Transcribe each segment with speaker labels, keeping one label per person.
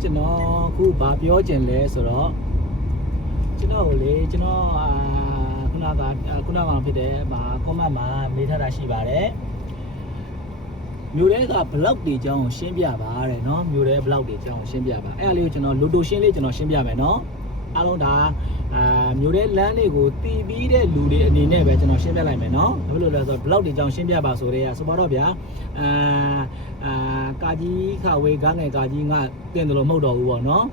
Speaker 1: ကျွန်တော်အခုဗာပြောချင်လဲဆိုတော့ကျွန်တော်ကိုလေကျွန်တော်အာခုနကအာခုနကဖြစ်တဲ့ဗာကွန်မန့်မှာမေးထားတာရှိပါတယ်မျိုးတဲ့ကဘလောက်တွေအကြောင်းကိုရှင်းပြပါတဲ့เนาะမျိုးတဲ့ဘလောက်တွေအကြောင်းကိုရှင်းပြပါအဲ့ဒါလေးကိုကျွန်တော်လိုတိုရှင်းလေးကျွန်တော်ရှင်းပြမယ်เนาะ အားလုံးဒါအာမျိုးတဲ့လမ်းတွေကိုတည်ပြီးတဲ့လူတွေအနေနဲ့ပဲကျွန်တော်ရှင်းပြလိုက်မယ်နော်ဘာလို့လဲဆိုတော့ blog တွေကြောင်းရှင်းပြပါဆိုတဲ့ကဆိုတော့ဗျာအာအာကာကြီးခဝေကားငယ်ကာကြီးငါတင်တယ်လို့မဟုတ်တော့ဘူးပေါ့နော်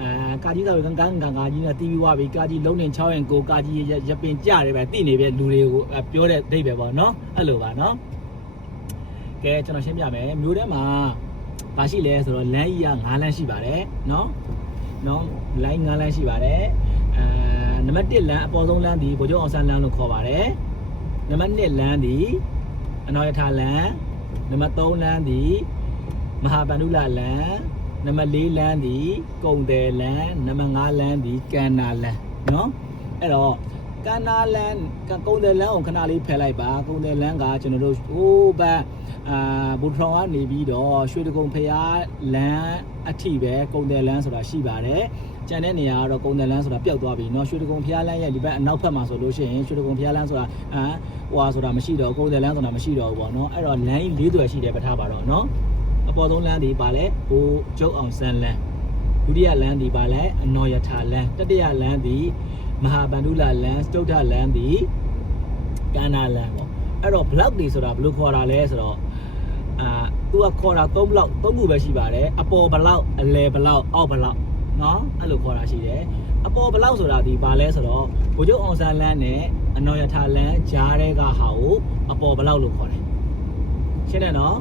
Speaker 1: အာကာကြီးတော်ကကန်ကန်ကာကြီးနဲ့တီးပြီးွားပြီးကာကြီးလုံးနေ6ရင်ကိုကာကြီးရပင်ကြတယ်ပဲတိနေပဲလူတွေကိုပြောတဲ့အိဗယ်ပေါ့နော်အဲ့လိုပါနော်ကဲကျွန်တော်ရှင်းပြမယ်မြို့ထဲမှာမရှိလဲဆိုတော့လမ်းကြီးက9လမ်းရှိပါတယ်နော် နော်လိုင်း၅လမ်းရှိပါတယ်အဲနံပါတ်1လမ်းအပေါ်ဆုံးလမ်းဒီဗိုလ်ချုပ်အောင်ဆန်းလမ်းလို့ခေါ်ပါတယ်နံပါတ်2လမ်းဒီအနောက်ရထားလမ်းနံပါတ်3လမ်းဒီမဟာဗန္ဓုလလမ်းနံပါတ်4လမ်းဒီကုံတယ်လမ်းနံပါတ်5လမ်းဒီကန္နာလမ်းနော်အဲ့တော့ ကန်နာလမ်းကကုံတယ်လမ်းကိုခဏလေးဖယ်လိုက်ပါကုံတယ်လမ်းကကျွန်တော်တို့ဟိုးဘက်အာဘူထရောင်ကနေပြီးတော့ရွှေတကုံဖျားလမ်းအထိပဲကုံတယ်လမ်းဆိုတာရှိပါတယ်ကျန်တဲ့နေရာကတော့ကုံတယ်လမ်းဆိုတာပျောက်သွားပြီเนาะရွှေတကုံဖျားလမ်းရဲ့ဒီဘက်အနောက်ဘက်မှာဆိုလို့ရှိရင်ရွှေတကုံဖျားလမ်းဆိုတာအာဟိုဟာဆိုတာမရှိတော့ကုံတယ်လမ်းဆိုတာမရှိတော့ဘူးပေါ့เนาะအဲ့တော့လမ်းကြီး၄သွယ်ရှိတယ်ပတ်ထားပါတော့เนาะ အပေါ်ဆုံးလမ်းဒီပါလဲဘိုးကျုပ်အောင်ဆန်းလမ်းဒုတိယလမ်းဒီပါလဲအနော်ယထာလမ်းတတိယလမ်းဒီ မဟာဗန္ဓုလလမ်းစတုဒ္ဓလမ်းဒီကန္နာလမ်းပေါ့အဲ့တော့ block တွေဆိုတာဘယ်လိုခေါ်တာလဲဆိုတော့အာသူကခေါ်တာ3 block 3ခုပဲရှိပါတယ်အပေါ်ဘလောက်အလယ်ဘလောက်အောက်ဘလောက်เนาะအဲ့လိုခေါ်တာရှိတယ်အပေါ်ဘလောက်ဆိုတာဒီပါလဲဆိုတော့ဘိုးကျုပ်အောင်ဆန်းလမ်းနဲ့အနော်ယထာလမ်းကြားတဲ့ကဟာကိုအပေါ်ဘလောက်လို့ခေါ်တယ်ရှင်းတယ်နော်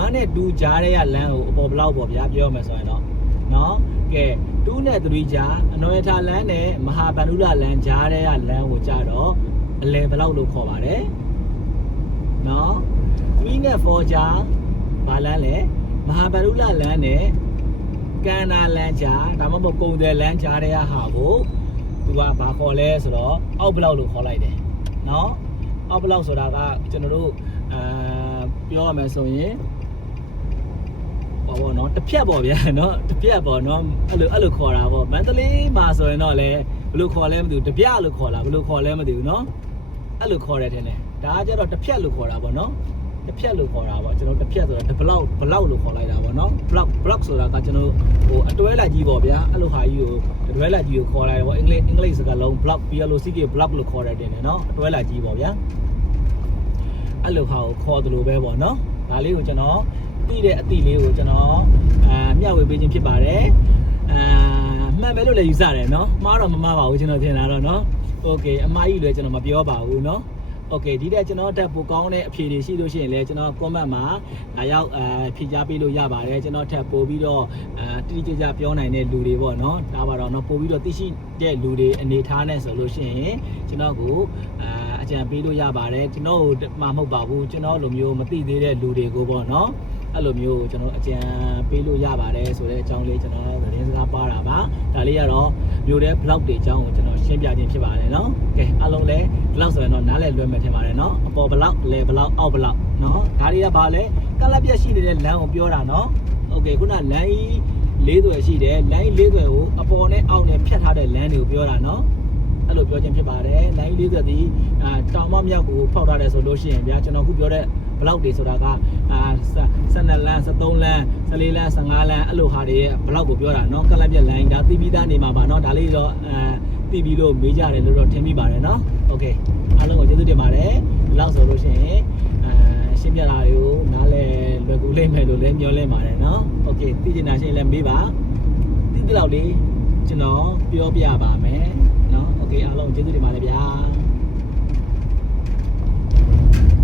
Speaker 1: 1နဲ့2ကြားတဲ့ကလမ်းကိုအပေါ်ဘလောက်ပေါ့ဗျာပြောရမယ်ဆိုရင်တော့เนาะကဲ 2နဲ့3ကြားအနော်ရထာလမ်းနဲ့မဟာဗန္ဓုလလမ်းကြားတဲ့လမ်းကိုကြတော့အလယ်ဘလောက်လို့ခေါ်ပါတယ်။နော်3နဲ့4ကြားဘာလမ်းလဲမဟာဗန္ဓုလလမ်းနဲ့ကန္နာလမ်းကြားဒါမှမဟုတ်ပုံတယ်လမ်းကြားတဲ့ဟာကိုသူကဘာခေါ်လဲဆိုတော့အောက်ဘလောက်လို့ခေါ်လိုက်တယ်။နော်အောက်ဘလောက်ဆိုတာကကျွန်တော်တို့အာပြောရမယ်ဆိုရင် ပေါ့နော်တစ်ဖြတ်ပေါ့ဗျာနော်တစ်ဖြတ်ပေါ့နော်အဲ့လိုအဲ့လိုခေါ်တာပေါ့မန္တလေးမှာဆိုရင်တော့လေဘယ်လိုခေါ်လဲမသိဘူးတပြလို့ခေါ်လာဘယ်လိုခေါ်လဲမသိဘူးနော်အဲ့လိုခေါ်တယ်ထင်တယ်ဒါကကျတော့တစ်ဖြတ်လို့ခေါ်တာပေါ့နော်တစ်ဖြတ်လို့ခေါ်တာပေါ့ကျွန်တော်တစ်ဖြတ်ဆိုတာဘလောက်ဘလောက်လို့ခေါ်လိုက်တာပေါ့နော် block block ဆိုတာကကျွန်တော်ဟိုအတွဲလိုက်ကြီးပေါ့ဗျာအဲ့လိုဟာကြီးကိုအတွဲလိုက်ကြီးကိုခေါ်လိုက်တယ်ပေါ့အင်္ဂလိပ်အင်္ဂလိပ်စကားလုံး block BLOCK block လို့ခေါ်တယ်တင်တယ်နော်အတွဲလိုက်ကြီးပေါ့ဗျာအဲ့လိုဟာကိုခေါ်တယ်လို့ပဲပေါ့နော်ဒါလေးကိုကျွန်တော် သိတဲ့အသည့်လေးကိုကျွန်တော်အာမျှဝေပေးခြင်းဖြစ်ပါတယ်အာမှန်ပဲလို့လည်းယူဆတယ်เนาะမှားတော့မမှားပါဘူးကျွန်တော်ထင်တာတော့เนาะโอเคအမှားကြီးလည်းကျွန်တော်မပြောပါဘူးเนาะโอเคဒီတဲ့ကျွန်တော်တက်ပိုကောင်းတဲ့အဖြေတွေရှိလို့ရှိရင်လည်းကျွန်တော် comment မှာလာရောက်အာဖြေကြားပေးလို့ရပါတယ်ကျွန်တော်ထက်ပို့ပြီးတော့အာတိတိကျကျပြောနိုင်တဲ့လူတွေပေါ့เนาะဒါပါတော့เนาะပို့ပြီးတော့သိရှိတဲ့လူတွေအနေထားနဲ့ဆိုလို့ရှိရင်ကျွန်တော်ကိုအာအကြံပေးလို့ရပါတယ်ကျွန်တော်တို့မှမဟုတ်ပါဘူးကျွန်တော်လိုမျိုးမသိသေးတဲ့လူတွေကိုပေါ့เนาะ အဲ့လိုမျိုးကျွန်တော်အကြံပေးလို့ရပါတယ်ဆိုတဲ့အကြောင်းလေးကျွန်တော်သတင်းစကားပါတာပါဒါလေးကတော့မျိုးတဲ့ blog တွေအကြောင်းကိုကျွန်တော်ရှင်းပြခြင်းဖြစ်ပါတယ်เนาะကဲအားလုံးလည်းဒီလောက်ဆိုရင်တော့နားလည်လွယ်မယ်ထင်ပါတယ်เนาะအပေါ် blog လေ blog အောက် blog เนาะဒါတွေကဘာလဲကလပ်ပြက်ရှိနေတဲ့လမ်းကိုပြောတာเนาะโอเคခုနလမ်းကြီးလေးသွယ်ရှိတယ်လမ်းကြီးလေးသွယ်ကိုအပေါ်နဲ့အောက်နဲ့ဖြတ်ထားတဲ့လမ်းတွေကိုပြောတာเนาะအဲ့လိုပြောခြင်းဖြစ်ပါတယ်လိုင်းလေးသွယ်ဒီအာတောင်မမြောက်ကိုဖောက်ထားတယ်ဆိုလို့ရှိရင်ဗျာကျွန်တော်ခုပြောတဲ့ ဘလောက်တွေဆိုတာကအာ12လမ်း13လမ်း14လမ်း15လမ်းအဲ့လိုဟာတွေရဲ့ဘလောက်ကိုပြောတာเนาะကလပ်ပြက်လိုင်းဒါသိပြီးသားနေမှာပါเนาะဒါလေးတော့အာသိပြီးလို့မေးကြတယ်လို့တော့ထင်မိပါတယ်เนาะโอเคအားလုံးကိုကျေးဇူးတင်ပါတယ်ဒီလောက်ဆိုလို့ရှိရင်အာရှင်းပြတာတွေကိုနားလဲလွယ်ကူလိမ့်မယ်လို့လည်းမျှော်လင့်ပါတယ်เนาะโอเคသိချင်တာရှင်းလည်းမေးပါသိတဲ့လောက်လေးကျွန်တော်ပြောပြပါမယ်เนาะโอเคအားလုံးကျေးဇူးတင်ပါတယ်ဗျာ